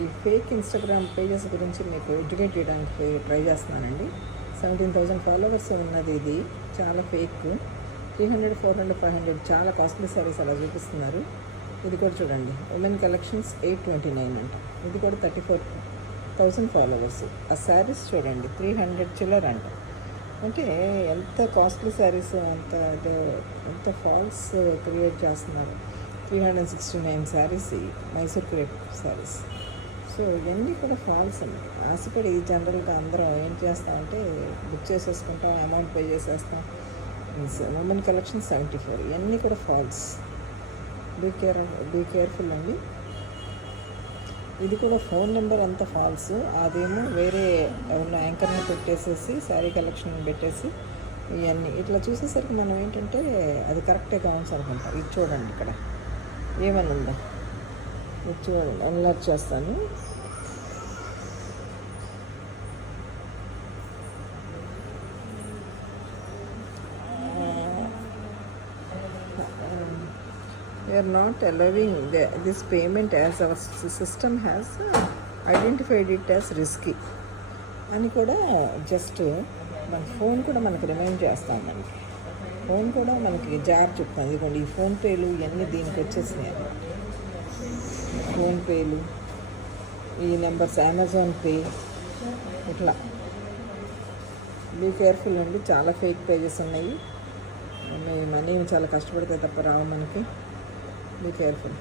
ఈ fake Instagram pages గురించి మీకు ఎడ్యుకేట్ చేయడానికి ట్రై చేస్తున్నానండి. 17,000 ఫాలోవర్స్ ఉన్నది ఇది. చాలా ఫేక్. 300, 400, 500 చాలా కాస్ట్లీ శారీస్ అలా చూపిస్తున్నారు. ఇది కూడా చూడండి, ఉమెన్ కలెక్షన్స్ 829 అంట. ఇది కూడా 34,000 ఫాలోవర్స్. ఆ శారీస్ చూడండి 300 చిల్లర అంట. అంటే ఎంత కాస్ట్లీ శారీస్, ఎంత ఫాల్స్ క్రియేట్ చేస్తున్నారు. 369 శారీస్, మైసూర్ క్రేప్ శారీస్. సో ఇవన్నీ కూడా ఫాల్స్ అండి. ఆశపడి జనరల్గా అందరం ఏం చేస్తామంటే బుక్ చేసేసుకుంటాం, అమౌంట్ పే చేసేస్తాం. ఉమెన్ కలెక్షన్ 74, ఇవన్నీ కూడా ఫాల్స్. బీ కేర్ఫుల్ అండి. ఇది కూడా ఫోన్ నెంబర్ అంతా ఫాల్స్. అదేమో వేరే ఎవరినో యాంకర్ని పెట్టేసేసి శారీ కలెక్షన్ పెట్టేసి ఇవన్నీ ఇట్లా చూసేసరికి మనం ఏంటంటే అది కరెక్టే కావచ్చు అనుకుంటాం. ఇది చూడండి, ఇక్కడ ఏమని ఉందా, ఇది చూడండి, అన్లాక్ చేస్తాను. We are not allowing this payment as our system has identified it as risky అని కూడా జస్ట్ మన ఫోన్ కూడా మనకి రిమైండ్ చేస్తాం. మనకి ఫోన్ కూడా మనకి జాబ్ చెప్తాం. ఇదిగోండి, ఈ ఫోన్పేలు ఇవన్నీ దీనికి వచ్చేసినాయి. ఫోన్పేలు, ఈ నెంబర్స్, అమెజాన్ పే, ఇట్లా బీ కేర్ఫుల్ అండి. చాలా ఫేక్ పేజెస్ ఉన్నాయి. మనీ చాలా కష్టపడితే తప్ప రావు మనకి. Be careful.